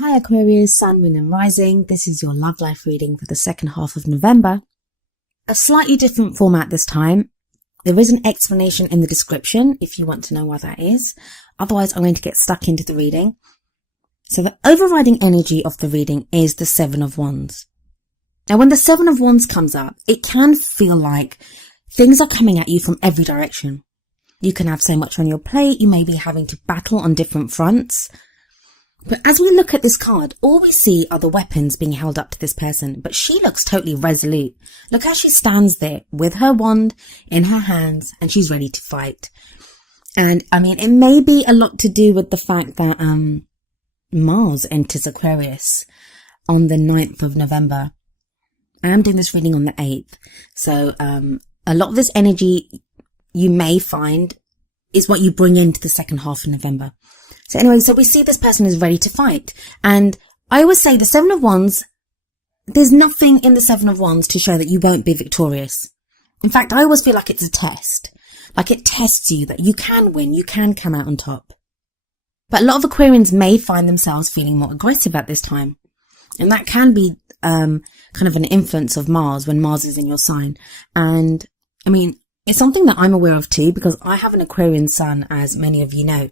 Hi Aquarius, Sun, Moon and Rising. This is your love life reading for the second half of November. A slightly different format this time. There is an explanation in the description if you want to know what that is. Otherwise, I'm going to get stuck into the reading. So the overriding energy of the reading is the Seven of Wands. Now, when the Seven of Wands comes up, it can feel like things are coming at you from every direction. You can have so much on your plate. You may be having to battle on different fronts. But as we look at this card, all we see are the weapons being held up to this person. But she looks totally resolute. Look how she stands there with her wand in her hands and she's ready to fight. And I mean, it may be a lot to do with the fact that Mars enters Aquarius on the 9th of November. I am doing this reading on the 8th. So a lot of this energy you may find is what you bring into the second half of November. So anyway, so we see this person is ready to fight. And I always say the Seven of Wands, there's nothing in the Seven of Wands to show that you won't be victorious. In fact, I always feel like it's a test. Like it tests you that you can win, you can come out on top. But a lot of Aquarians may find themselves feeling more aggressive at this time. And that can be kind of an influence of Mars when Mars is in your sign. And I mean, it's something that I'm aware of too, because I have an Aquarian sun, as many of you know.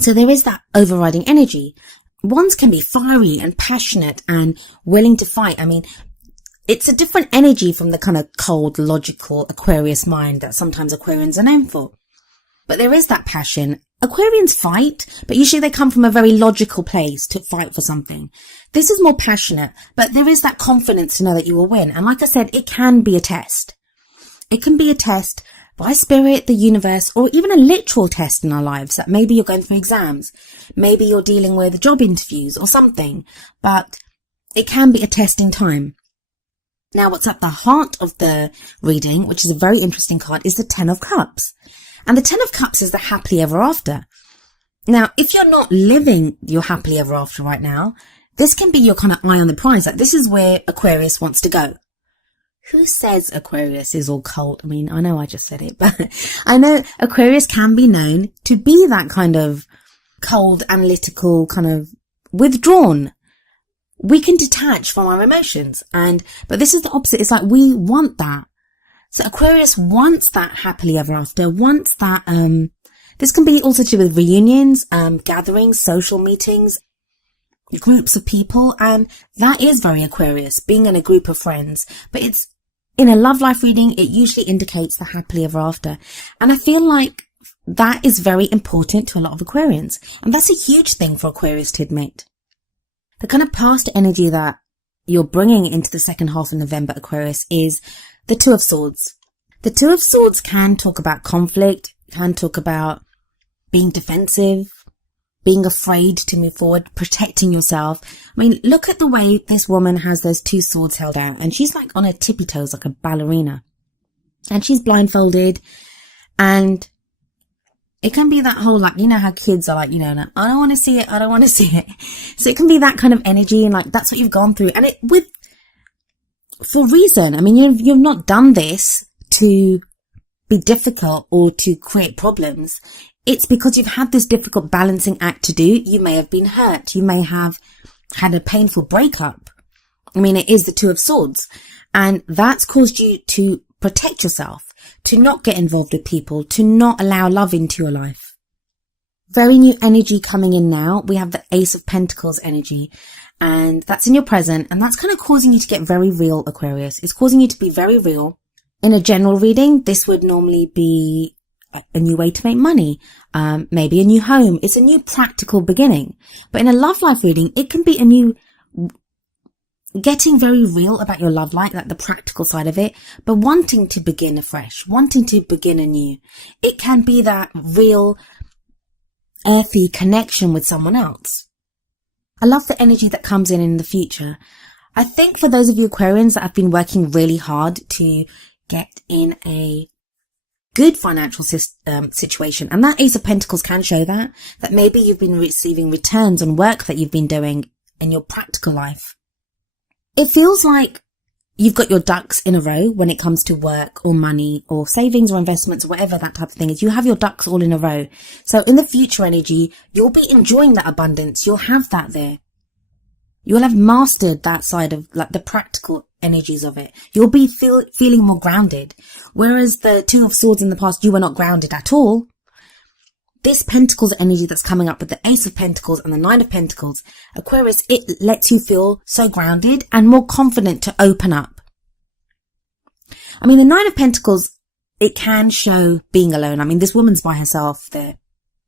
So there is that overriding energy. Wands can be fiery and passionate and willing to fight. I mean, it's a different energy from the kind of cold, logical Aquarius mind that sometimes Aquarians are known for. But there is that passion. Aquarians fight, but usually they come from a very logical place to fight for something. This is more passionate, but there is that confidence to know that you will win. And like I said, it can be a test. It can be a test by spirit, the universe, or even a literal test in our lives, that maybe you're going through exams, maybe you're dealing with job interviews or something, but it can be a test in time. Now, what's at the heart of the reading, which is a very interesting card, is the Ten of Cups. And the Ten of Cups is the happily ever after. Now, if you're not living your happily ever after right now, this can be your kind of eye on the prize. Like, this is where Aquarius wants to go. Who says Aquarius is all cold? I mean, I know I just said it, but I know Aquarius can be known to be that kind of cold, analytical, kind of withdrawn. We can detach from our emotions, but this is the opposite. It's like we want that. So Aquarius wants that happily ever after, wants that, this can be also to do with reunions, gatherings, social meetings, groups of people, and that is very Aquarius, being in a group of friends. But it's, in a love life reading, it usually indicates the happily ever after. And I feel like that is very important to a lot of Aquarians. And that's a huge thing for Aquarius to admit. The kind of past energy that you're bringing into the second half of November, Aquarius, is the Two of Swords. The Two of Swords can talk about conflict, can talk about being defensive, being afraid to move forward, protecting yourself. I mean, look at the way this woman has those two swords held out, and she's like on her tippy toes like a ballerina. And she's blindfolded, and it can be that whole, like, you know how kids are like, you know, like, I don't want to see it, I don't want to see it. So it can be that kind of energy, and like, that's what you've gone through. And it, for reason. I mean, you've not done this to be difficult or to create problems. It's because you've had this difficult balancing act to do. You may have been hurt. You may have had a painful breakup. I mean, it is the Two of Swords. And that's caused you to protect yourself, to not get involved with people, to not allow love into your life. Very new energy coming in now. We have the Ace of Pentacles energy, and that's in your present. And that's kind of causing you to get very real, Aquarius. It's causing you to be very real. In a general reading, this would normally be a new way to make money, maybe a new home. It's a new practical beginning. But in a love life reading, it can be a new, getting very real about your love life, like the practical side of it, but wanting to begin afresh, wanting to begin anew. It can be that real, earthy connection with someone else. I love the energy that comes in the future. I think for those of you Aquarians that have been working really hard to get in a good financial situation, and that Ace of Pentacles can show that maybe you've been receiving returns on work that you've been doing in your practical life. It feels like you've got your ducks in a row when it comes to work or money or savings or investments or whatever that type of thing is. You have your ducks all in a row. So in the future energy, you'll be enjoying that abundance. You'll have that there. You'll have mastered that side of like the practical energies of it. You'll be feeling more grounded. Whereas the Two of Swords in the past, you were not grounded at all. This Pentacles energy that's coming up with the Ace of Pentacles and the Nine of Pentacles, Aquarius, it lets you feel so grounded and more confident to open up. I mean, the Nine of Pentacles, it can show being alone. I mean, this woman's by herself there,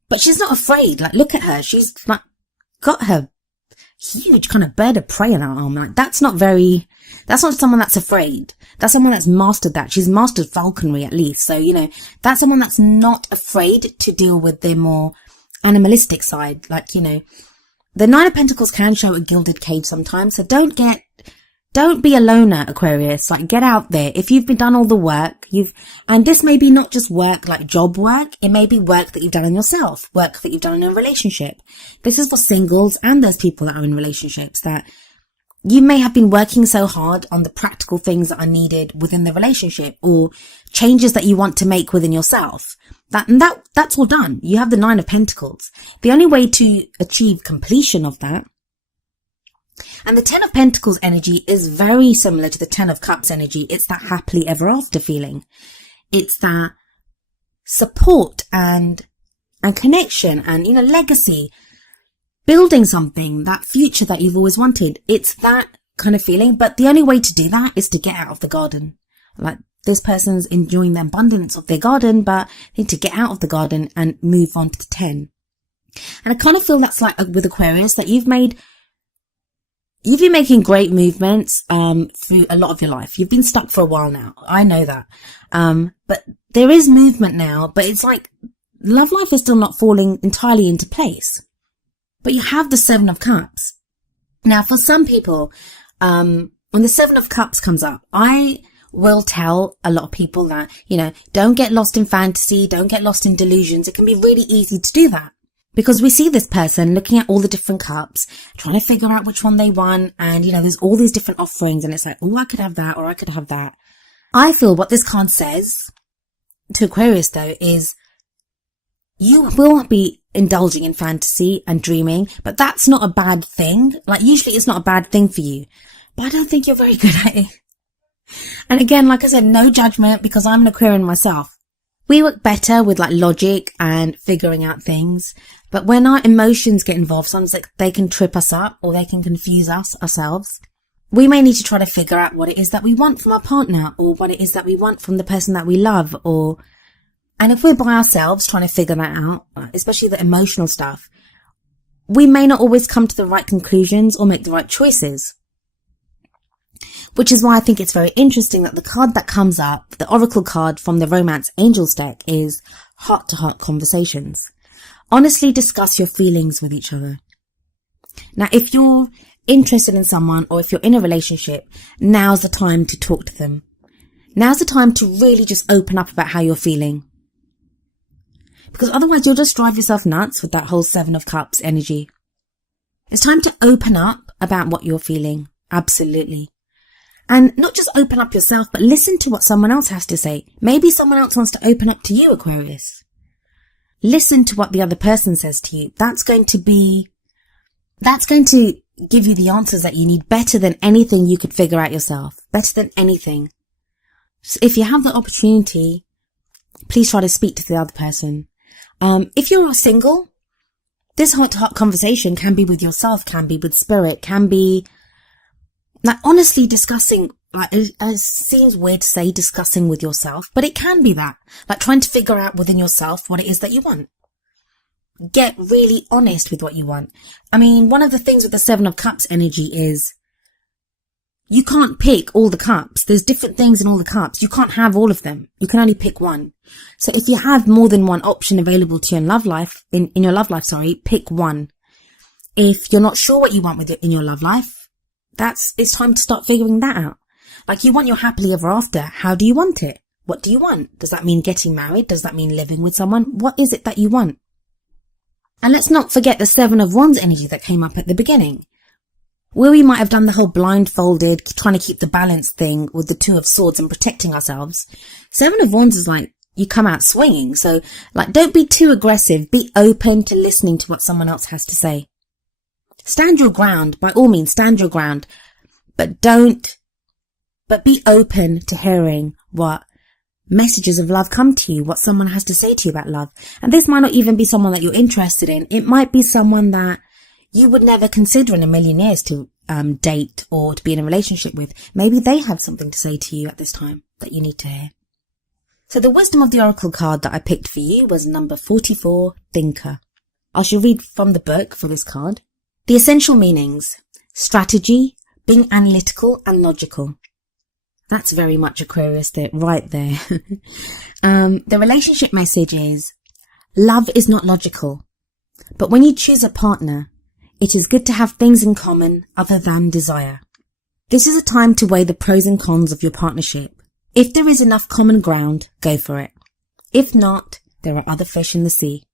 but she's not afraid. Like, look at her. She's like got her huge kind of bird of prey in her arm. Like, that's not someone that's afraid. That's someone that's mastered that. She's mastered falconry at least. So, you know, that's someone that's not afraid to deal with their more animalistic side. Like, you know, the Nine of Pentacles can show a gilded cage sometimes. So don't be a loner, Aquarius. Like, get out there. If you've been done all the work, and this may be not just work like job work. It may be work that you've done on yourself, work that you've done in a relationship. This is for singles and those people that are in relationships, that you may have been working so hard on the practical things that are needed within the relationship, or changes that you want to make within yourself. That's all done. You have the Nine of Pentacles. The only way to achieve completion of that. And the Ten of Pentacles energy is very similar to the Ten of Cups energy. It's that happily ever after feeling. It's that support and connection and, you know, legacy, building something, that future that you've always wanted. It's that kind of feeling. But the only way to do that is to get out of the garden. Like, this person's enjoying the abundance of their garden, but they need to get out of the garden and move on to the 10. And I kind of feel that's like with Aquarius, that you've been making great movements through a lot of your life. You've been stuck for a while now. I know that. But there is movement now, but it's like love life is still not falling entirely into place. But you have the Seven of Cups. Now, for some people, when the Seven of Cups comes up, I will tell a lot of people that, you know, don't get lost in fantasy, don't get lost in delusions. It can be really easy to do that. Because we see this person looking at all the different cups, trying to figure out which one they want. And, you know, there's all these different offerings and it's like, oh, I could have that or I could have that. I feel what this card says to Aquarius, though, is you will be indulging in fantasy and dreaming, but that's not a bad thing. Like, usually it's not a bad thing for you, but I don't think you're very good at it. And again, like I said, no judgment, because I'm an Aquarian myself. We work better with like logic and figuring out things. But when our emotions get involved, sometimes like they can trip us up or they can confuse us ourselves. We may need to try to figure out what it is that we want from our partner, or what it is that we want from the person that we love, and if we're by ourselves trying to figure that out, especially the emotional stuff, we may not always come to the right conclusions or make the right choices. Which is why I think it's very interesting that the card that comes up, the Oracle card from the Romance Angels deck, is heart-to-heart conversations. Honestly discuss your feelings with each other. Now, if you're interested in someone or if you're in a relationship, now's the time to talk to them. Now's the time to really just open up about how you're feeling. Because otherwise you'll just drive yourself nuts with that whole Seven of Cups energy. It's time to open up about what you're feeling. Absolutely. And not just open up yourself, but listen to what someone else has to say. Maybe someone else wants to open up to you, Aquarius. Listen to what the other person says to you. That's going to give you the answers that you need, better than anything you could figure out yourself. Better than anything. So if you have the opportunity, please try to speak to the other person. If you're single, this heart-to-heart conversation can be with yourself, can be with spirit, can be like honestly discussing, like it seems weird to say discussing with yourself, but it can be that, like trying to figure out within yourself what it is that you want. Get really honest with what you want. I mean, one of the things with the Seven of Cups energy is you can't pick all the cups. There's different things in all the cups. You can't have all of them. You can only pick one. So if you have more than one option available to you in love life, in your love life, pick one. If you're not sure what you want with it in your love life, it's time to start figuring that out. Like, you want your happily ever after. How do you want it? What do you want? Does that mean getting married? Does that mean living with someone? What is it that you want? And let's not forget the Seven of Wands energy that came up at the beginning, where we might have done the whole blindfolded, trying to keep the balance thing with the Two of Swords and protecting ourselves. Seven of Wands is like, you come out swinging. So, like, don't be too aggressive. Be open to listening to what someone else has to say. Stand your ground. By all means, stand your ground. But be open to hearing what messages of love come to you, what someone has to say to you about love. And this might not even be someone that you're interested in. It might be someone that you would never consider in a million years to date or to be in a relationship with. Maybe they have something to say to you at this time that you need to hear. So the wisdom of the oracle card that I picked for you was number 44, Thinker. I shall read from the book for this card. The essential meanings: strategy, being analytical and logical. That's very much Aquarius there, right there. The relationship message is, love is not logical, but when you choose a partner, it is good to have things in common other than desire. This is a time to weigh the pros and cons of your partnership. If there is enough common ground, go for it. If not, there are other fish in the sea.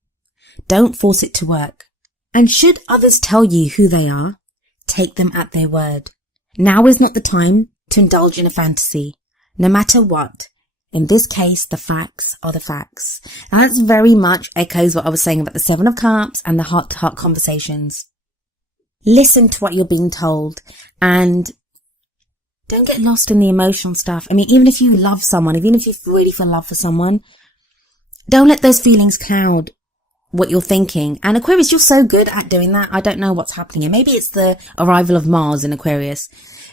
Don't force it to work. And should others tell you who they are, take them at their word. Now is not the time to indulge in a fantasy, no matter what. In this case, the facts are the facts. And that's very much echoes what I was saying about the 7 of Cups and the heart-to-heart conversations. Listen to what you're being told and don't get lost in the emotional stuff. I mean, even if you love someone, even if you really feel love for someone, don't let those feelings cloud what you're thinking. And Aquarius, you're so good at doing that. I don't know what's happening here. Maybe it's the arrival of Mars in Aquarius.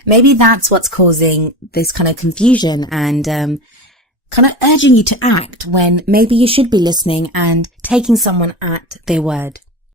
Maybe that's what's causing this kind of confusion and kind of urging you to act when maybe you should be listening and taking someone at their word.